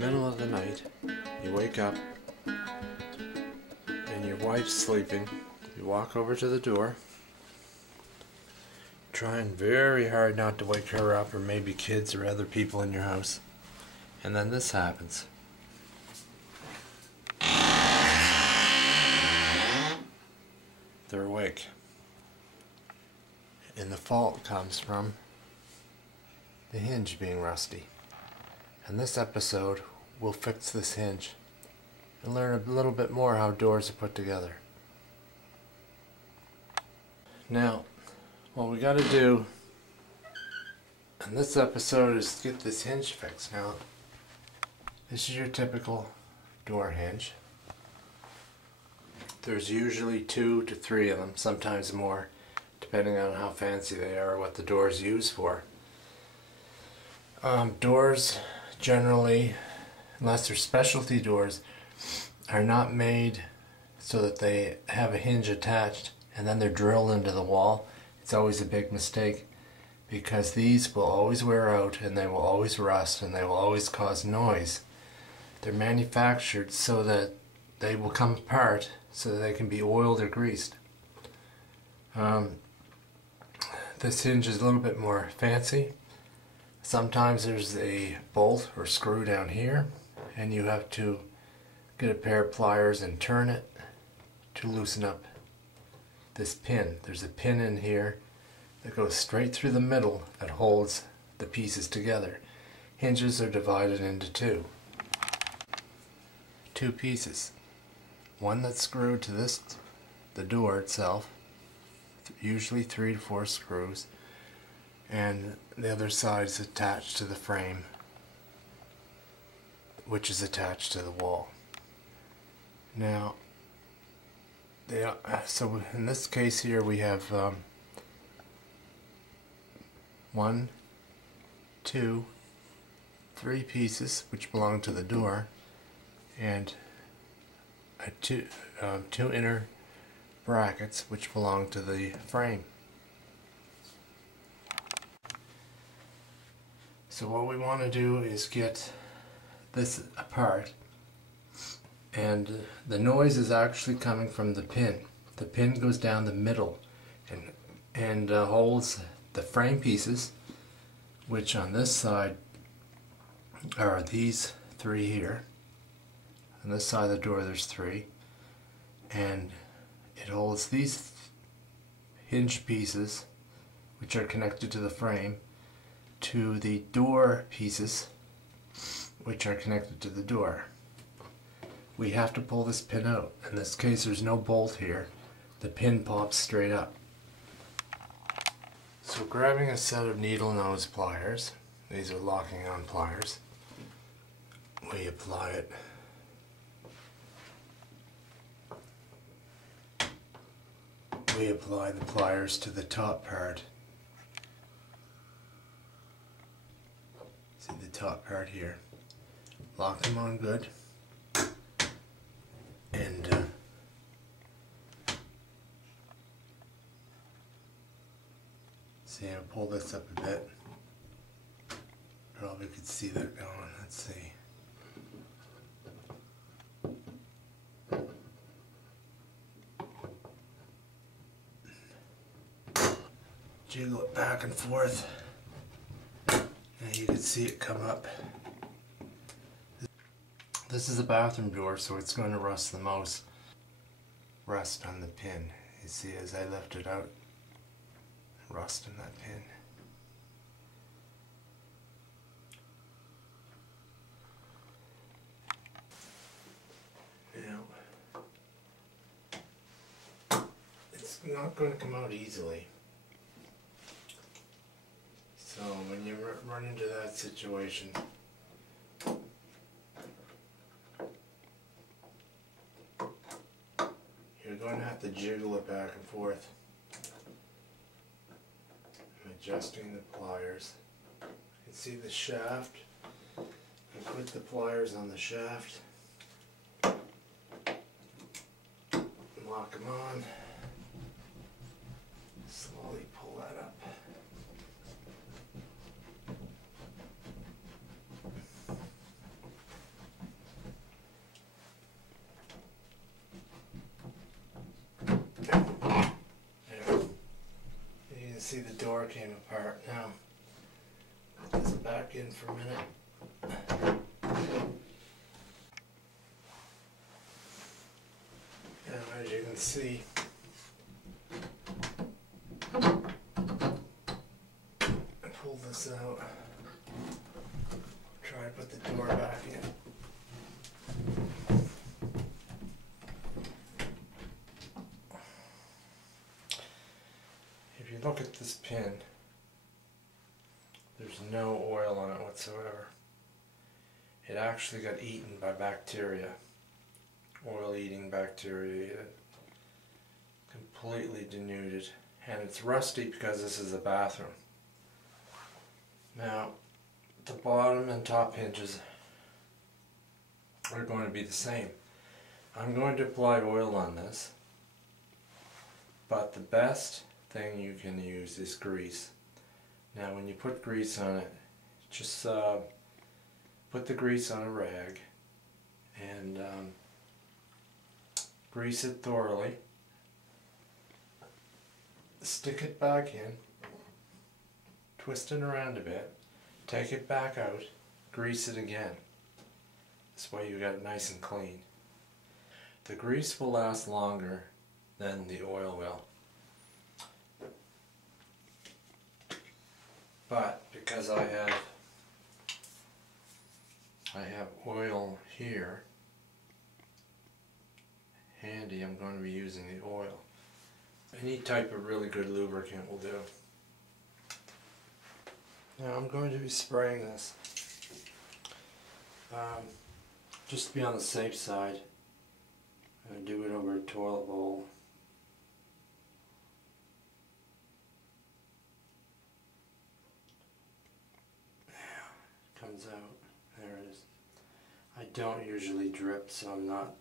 middle of the night, you wake up and your wife's sleeping. You walk over to the door, trying very hard not to wake her up, or maybe kids or other people in your house. And then this happens. They're awake. And the fault comes from the hinge being rusty. And this episode will fix this hinge and learn a little bit more how doors are put together. Now, what we got to do in this episode is get this hinge fixed. Now, this is your typical door hinge. There's usually 2 to 3 of them, sometimes more, depending on how fancy they are or what the door is used for. Doors generally, unless they're specialty doors, are not made so that they have a hinge attached and then they're drilled into the wall. It's always a big mistake, because these will always wear out and they will always rust and they will always cause noise. They're manufactured so that they will come apart so that they can be oiled or greased. This hinge is a little bit more fancy. Sometimes there's a bolt or screw down here and you have to get a pair of pliers and turn it to loosen up this pin. There's a pin in here that goes straight through the middle that holds the pieces together. Hinges are divided into two pieces. One that's screwed to the door itself, usually 3 to 4 screws, and the other side is attached to the frame, which is attached to the wall. Now, so in this case here we have 1, 2, 3 pieces which belong to the door, and two inner brackets which belong to the frame. So what we want to do is get this apart, and the noise is actually coming from the pin. The pin goes down the middle and holds the frame pieces, which on this side are these 3 here. On this side of the door there's 3, and it holds these hinge pieces, which are connected to the frame, to the door pieces, which are connected to the door. We have to pull this pin out. In this case there's no bolt here. The pin pops straight up. So grabbing a set of needle nose pliers, these are locking on pliers, we apply it the pliers to the top part. See the top part here. Lock them on good, and see, I'll pull this up a bit. Probably could see that going. Let's see. Jiggle it back and forth, and you can see it come up. This is a bathroom door, so it's going to rust the most. Rust on the pin. You see, as I lift it out, rust in that pin. Now, it's not going to come out easily. So when you run into that situation, you're going to have to jiggle it back and forth. I'm adjusting the pliers. You can see the shaft. I put the pliers on the shaft. Lock them on. Slowly pull that up. see the door came apart. Now, put this back in for a minute. And as you can see, I pulled this out. Try to put the door back in. If you look at this pin, there's no oil on it whatsoever. It actually got eaten by bacteria, oil-eating bacteria. It completely denuded, and it's rusty because this is a bathroom. Now, the bottom and top hinges are going to be the same. I'm going to apply oil on this, but the best thing you can use is grease. Now when you put grease on it, just put the grease on a rag and grease it thoroughly. Stick it back in, twist it around a bit, take it back out, grease it again. This way you got it nice and clean. The grease will last longer than the oil will. But because I have oil here handy, I'm going to be using the oil. Any type of really good lubricant will do. Now I'm going to be spraying this. Just to be on the safe side, I'm going to do it over a toilet bowl. Comes out. There it is. I don't usually drip, so I'm not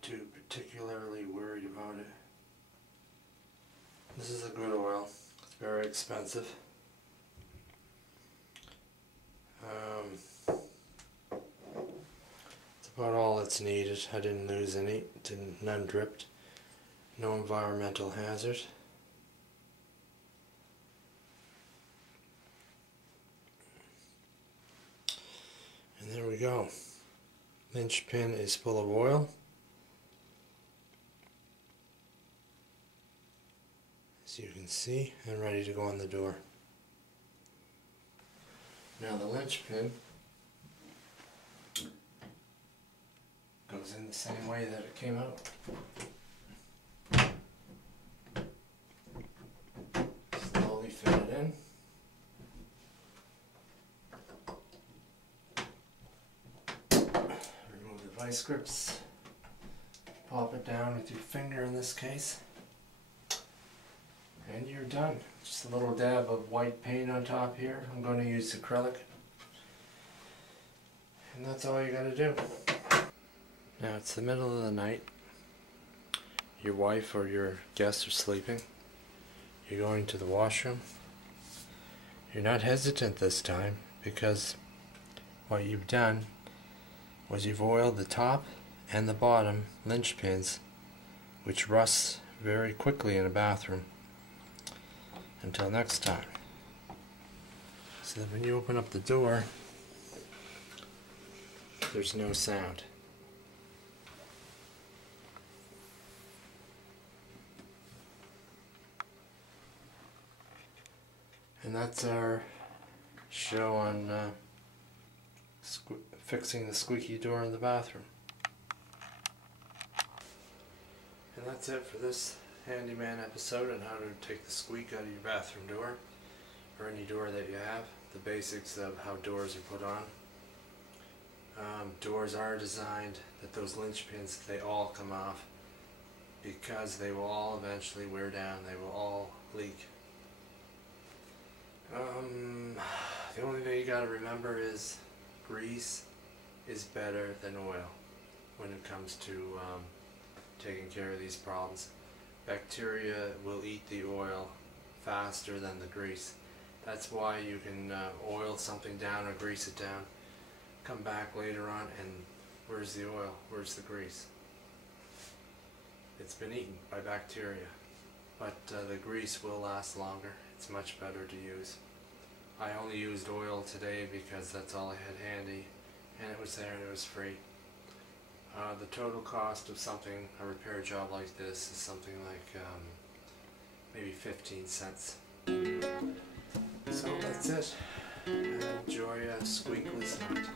too particularly worried about it. This is a good oil. It's very expensive. It's about all that's needed. I didn't lose any. None dripped. No environmental hazard. And there we go. Linchpin is full of oil. As you can see, and ready to go on the door. Now the linchpin goes in the same way that it came out. Slowly fit it in. Remove the vice grips. Pop it down with your finger in this case. And you're done. Just a little dab of white paint on top here. I'm going to use acrylic. And that's all you got to do. Now it's the middle of the night. Your wife or your guests are sleeping. You're going to the washroom. You're not hesitant this time because what you've done was you've oiled the top and the bottom linchpins, which rusts very quickly in a bathroom. Until next time. So that when you open up the door, there's no sound. And that's our show on fixing the squeaky door in the bathroom. And that's it for this handyman episode on how to take the squeak out of your bathroom door, or any door that you have. The basics of how doors are put on. Doors are designed that those linchpins, they all come off, because they will all eventually wear down, they will all leak. The only thing you gotta remember is grease is better than oil when it comes to taking care of these problems. Bacteria will eat the oil faster than the grease. That's why you can oil something down or grease it down, come back later on, and where's the oil? Where's the grease? It's been eaten by bacteria. but the grease will last longer. It's much better to use. I only used oil today because that's all I had handy, and it was there and it was free. The total cost of something, a repair job like this, is something like maybe 15 cents. So that's it. Enjoy a squeakless night.